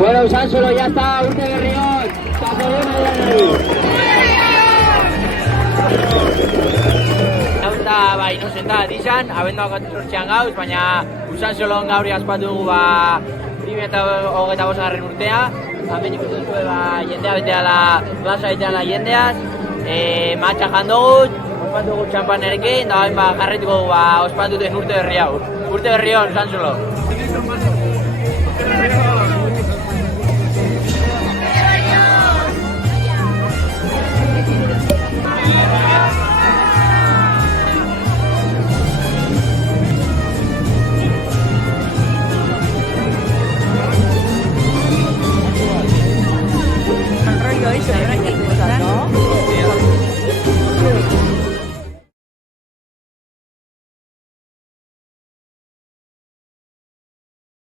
Bueno, Usansolo, ya está, urte berrión. Paso Eta bai, inozenta dizan, abenduak sortxean gauz, baina Usansolon gauri aspatu dugu 2025 urtea. Hemen ikusten zuen jendea beteala, plaza beteala jendeaz. Matxa jandogut, ospatu dugu txampanerekin, da bain jarretuko dugu ospatu den urte berri hau. Urte berri hon, Usansolo.